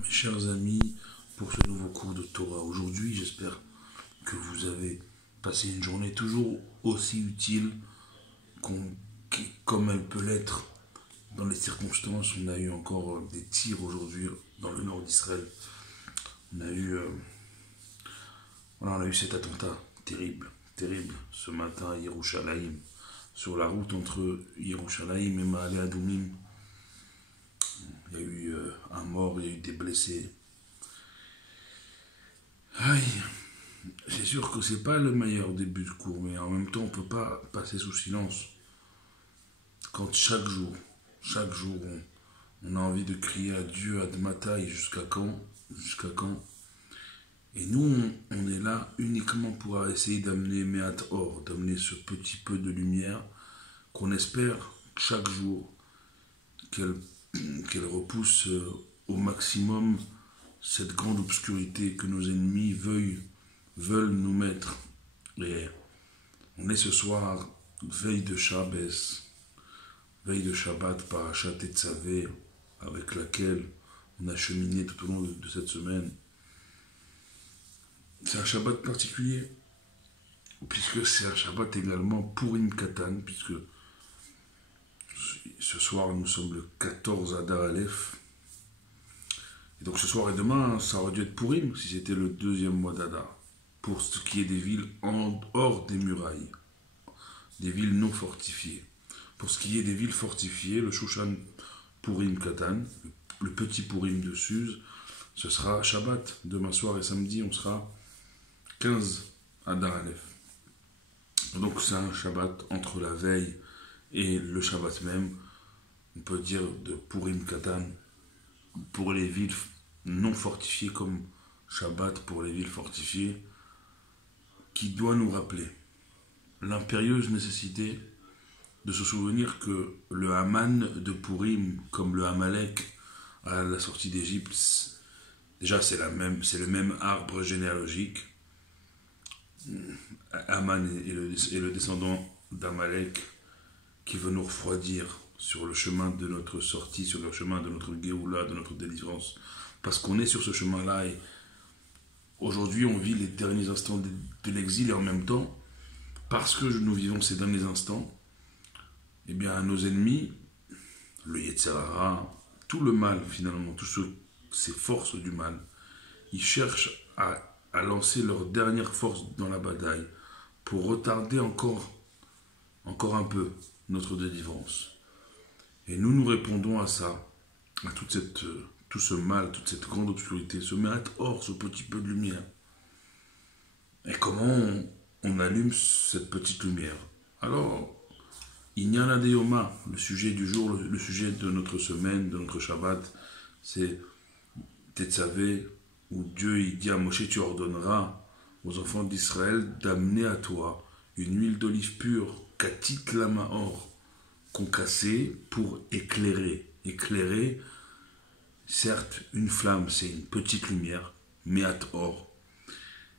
Mes chers amis, pour ce nouveau cours de Torah, aujourd'hui, j'espère que vous avez passé une journée toujours aussi utile comme elle peut l'être dans les circonstances. On a eu encore des tirs aujourd'hui dans le nord d'Israël. On a eu cet attentat terrible ce matin à Yerushalayim, sur la route entre Yerushalayim et Ma'ale Adumim. Il y a eu un mort, il y a eu des blessés. Aïe, c'est sûr que c'est pas le meilleur début de cours, mais en même temps, on peut pas passer sous silence. Quand chaque jour, on a envie de crier à Dieu, Admatai, jusqu'à quand? Et nous, on est là uniquement pour essayer d'amener Meat Or, d'amener ce petit peu de lumière qu'on espère chaque jour qu'elle repousse au maximum cette grande obscurité que nos ennemis veulent nous mettre. Et on est ce soir, veille de Shabbat, Parashat Tetzavé, avec laquelle on a cheminé tout au long de cette semaine. C'est un Shabbat particulier, puisque c'est un Shabbat également Purim Katan, puisque ce soir nous sommes le 14 Adar Aleph. Et donc ce soir et demain, ça aurait dû être Purim si c'était le deuxième mois d'Adar, pour ce qui est des villes hors des murailles, des villes non fortifiées. Pour ce qui est des villes fortifiées, le Shushan Purim Katan, le petit Purim de Suse, ce sera Shabbat. Demain soir et samedi, on sera 15 Adar Aleph. Donc c'est un Shabbat entre la veille et le Shabbat même, on peut dire de Purim Katan, pour les villes non fortifiées comme Shabbat pour les villes fortifiées, qui doit nous rappeler l'impérieuse nécessité de se souvenir que le Haman de Purim, comme le Amalek à la sortie d'Égypte, déjà c'est le même arbre généalogique. Haman est le descendant d'Amalek qui veut nous refroidir sur le chemin de notre sortie, sur le chemin de notre Géoula, de notre délivrance. Parce qu'on est sur ce chemin-là et aujourd'hui on vit les derniers instants de l'exil et en même temps, parce que nous vivons ces derniers instants, eh bien nos ennemis, le Yetzer Hara, tout le mal finalement, ces forces du mal, ils cherchent à lancer leur dernière force dans la bataille pour retarder encore un peu notre délivrance. Et nous répondons à ça, à tout ce mal, toute cette grande obscurité, ce Meat Or, ce petit peu de lumière. Et comment on allume cette petite lumière? Alors, Inyan Adeyoma, le sujet du jour, le sujet de notre semaine, de notre Shabbat, c'est Tetzavé, où Dieu il dit à Moshe, tu ordonneras aux enfants d'Israël d'amener à toi une huile d'olive pure, Katit Lamaor, concassée pour éclairer. Éclairer, certes, une flamme, c'est une petite lumière, Meat Or.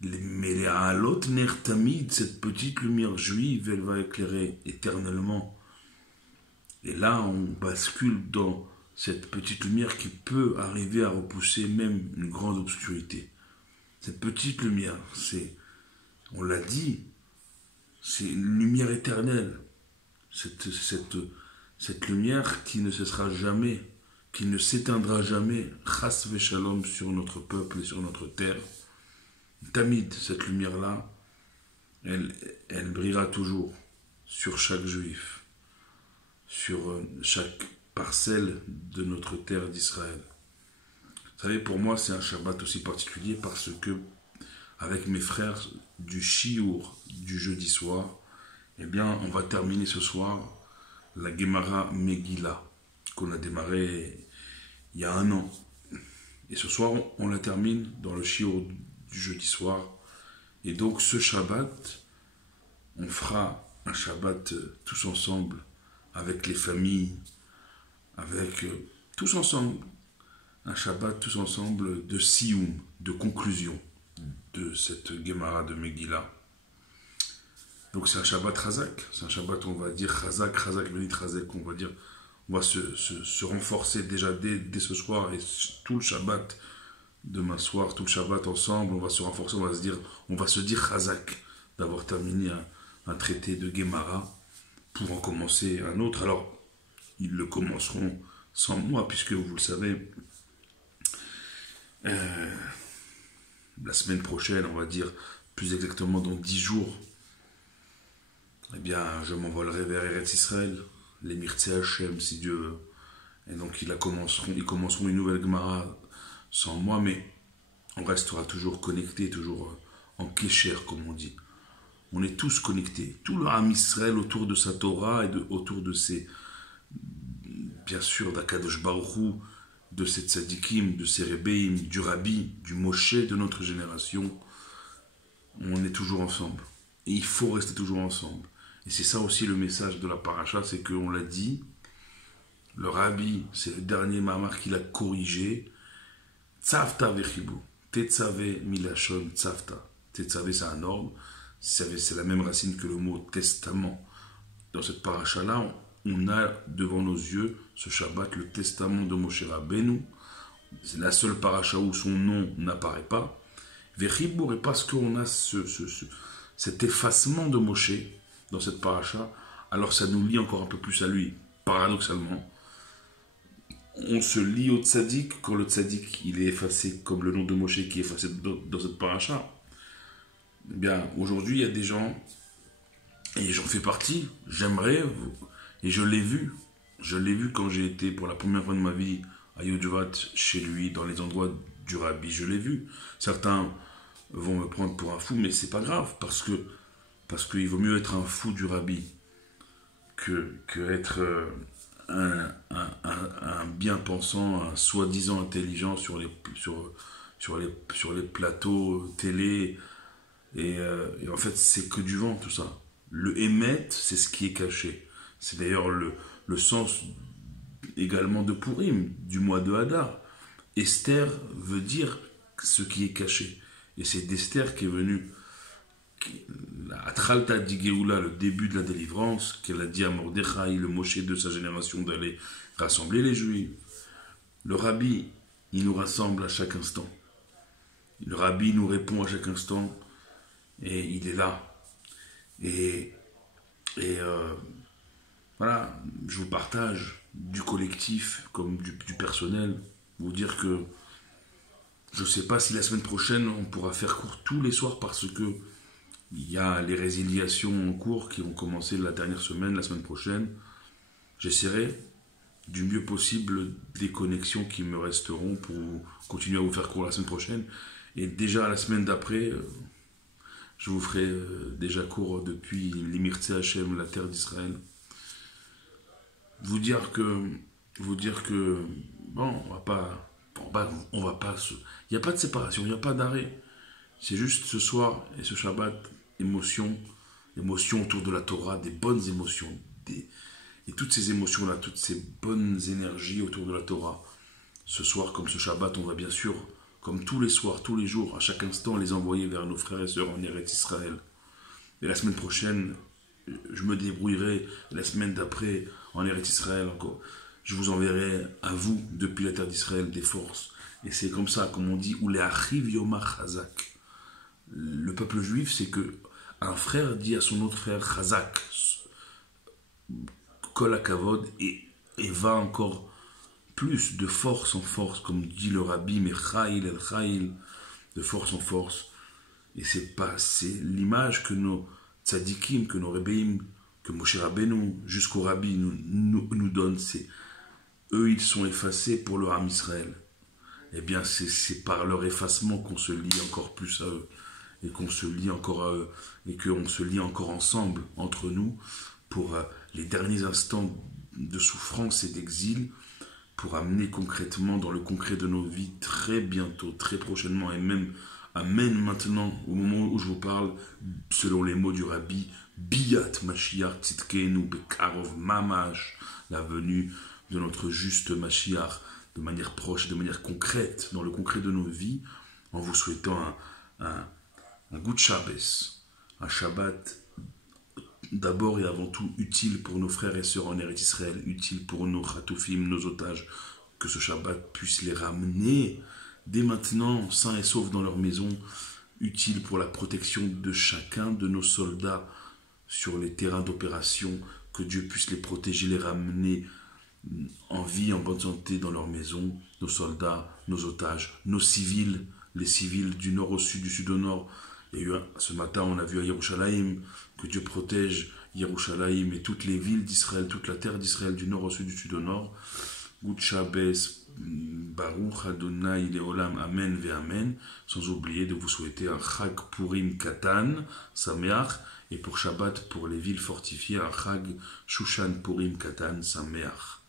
Mais les Halot Ner Tamid, cette petite lumière juive, elle va éclairer éternellement. Et là, on bascule dans cette petite lumière qui peut arriver à repousser même une grande obscurité. Cette petite lumière, on l'a dit, c'est une lumière éternelle. Cette lumière qui ne cessera jamais, qui ne s'éteindra jamais, chas v'shalom, sur notre peuple et sur notre terre. Tamid, cette lumière-là, elle brillera toujours sur chaque juif, sur chaque parcelle de notre terre d'Israël. Vous savez, pour moi, c'est un Shabbat aussi particulier parce que, avec mes frères du Chiour du jeudi soir, eh bien, on va terminer ce soir la Gemara Megillah, qu'on a démarré il y a 1 an. Et ce soir, on la termine dans le Chiour du jeudi soir. Et donc, ce Shabbat, on fera un Shabbat tous ensemble, avec les familles, avec tous ensemble, un Shabbat tous ensemble de Sioum, de conclusion de cette Gemara de Megillah. Donc c'est un Shabbat Chazak, c'est un Shabbat où on va dire Chazak veut dire Chazak, on va dire On va se renforcer déjà dès ce soir et tout le Shabbat, demain soir, tout le Shabbat ensemble, on va se renforcer, on va se dire Chazak d'avoir terminé un traité de Gemara pour en commencer un autre. Alors, ils le commenceront sans moi, puisque vous le savez, la semaine prochaine, on va dire plus exactement dans 10 jours, eh bien, je m'envolerai vers Eretz Israël, les Mirtzeh Hashem, si Dieu veut. Et donc, ils commenceront une nouvelle Gemara sans moi, mais on restera toujours connecté, toujours en kécher, comme on dit. On est tous connectés. Tout le Ham Israël autour de sa Torah et autour de ses, bien sûr, d'Akadosh Baruch Hu, de ses tzadikim, de ses rebbeim, du Rabbi, du Moshe de notre génération. On est toujours ensemble. Et il faut rester toujours ensemble. Et c'est ça aussi le message de la paracha, c'est qu'on l'a dit, le Rabbi, c'est le dernier mamar qui l'a corrigé. Tzavta vechibou. Tetzave milachon tzavta. Tetzave, c'est un ordre. C'est la même racine que le mot testament. Dans cette paracha-là, on a devant nos yeux ce Shabbat, le testament de Moshe Rabbeinu. C'est la seule paracha où son nom n'apparaît pas. Vechibour, et parce qu'on a cet effacement de Moshe dans cette paracha, alors ça nous lie encore un peu plus à lui. Paradoxalement, on se lie au tzaddik quand le tzaddik il est effacé comme le nom de Moshe qui est effacé dans cette paracha. Eh bien, aujourd'hui, il y a des gens, et j'en fais partie, j'aimerais, et je l'ai vu quand j'ai été pour la première fois de ma vie à Yodjuvat, chez lui, dans les endroits du Rabbi, je l'ai vu. Certains vont me prendre pour un fou, mais c'est pas grave, parce qu'il vaut mieux être un fou du Rabbi que être un bien-pensant, un soi-disant intelligent sur les plateaux télé. Et en fait, c'est que du vent, tout ça. Le émet, c'est ce qui est caché. C'est d'ailleurs le sens également de Purim, du mois de Hadar. Esther veut dire ce qui est caché. Et c'est d'Esther qui est venue, la Tralta di Geoula, le début de la délivrance, qu'elle a dit à Mordechai, le Moshe de sa génération, d'aller rassembler les Juifs. Le Rabbi, il nous rassemble à chaque instant. Le Rabbi nous répond à chaque instant. Et il est là. Et voilà, je vous partage du collectif comme du personnel. Vous dire que je ne sais pas si la semaine prochaine on pourra faire court tous les soirs parce que il y a les résiliations en cours qui vont commencer la dernière semaine, la semaine prochaine. J'essaierai du mieux possible des connexions qui me resteront pour continuer à vous faire court la semaine prochaine. Et déjà la semaine d'après, je vous ferai déjà court depuis les Mirtzeh Hashem, la terre d'Israël. Vous dire que bon, on va pas il n'y a pas de séparation, il n'y a pas d'arrêt. C'est juste ce soir et ce Shabbat, émotion autour de la Torah, des bonnes émotions, et toutes ces émotions-là, toutes ces bonnes énergies autour de la Torah. Ce soir, comme ce Shabbat, on va bien sûr, comme tous les soirs, tous les jours, à chaque instant, les envoyer vers nos frères et sœurs en Eretz Israël. Et la semaine prochaine, je me débrouillerai, la semaine d'après, en Eretz Israël encore. Je vous enverrai à vous, depuis la terre d'Israël, des forces. Et c'est comme ça, comme on dit, ou les achiv yomar chazak. Le peuple juif, c'est que un frère dit à son autre frère chazak, kol hakavod, et va encore plus de force en force, comme dit le Rabbi, mais chayil el chayil, de force en force. Et c'est l'image que nos tzadikim, que nos rebbeim, que Moshe Rabbeinu, jusqu'au Rabbi, nous donnent. C'est eux, ils sont effacés pour le Ham Israël. Eh bien, c'est par leur effacement qu'on se lie encore plus à eux, et qu'on se lie encore à eux, et qu'on se lie encore ensemble, entre nous, pour les derniers instants de souffrance et d'exil, pour amener concrètement, dans le concret de nos vies, très bientôt, très prochainement, et même maintenant, au moment où je vous parle, selon les mots du Rabbi, Biyat Mashiach Tzidkenu Bekarov Mamash, la venue de notre juste Mashiach, de manière proche, de manière concrète, dans le concret de nos vies, en vous souhaitant un good Shabbos, un Shabbat d'abord et avant tout utile pour nos frères et sœurs en Eretz Israël, utile pour nos khatoufim, nos otages, que ce Shabbat puisse les ramener dès maintenant, sains et saufs dans leur maison, utile pour la protection de chacun de nos soldats sur les terrains d'opération, que Dieu puisse les protéger, les ramener en vie, en bonne santé dans leur maison, nos soldats, nos otages, nos civils, les civils du nord au sud, du sud au nord. Il y a eu ce matin, on a vu à Yerushalayim, que Dieu protège Yerushalayim et toutes les villes d'Israël, toute la terre d'Israël, du nord au sud, du sud au nord. Good Shabbos, Baruch Adonai Leolam, Amen ve Amen. Sans oublier de vous souhaiter un Chag Purim Katan, Sameach, et pour Shabbat, pour les villes fortifiées, un Chag Shushan Purim Katan, Sameach.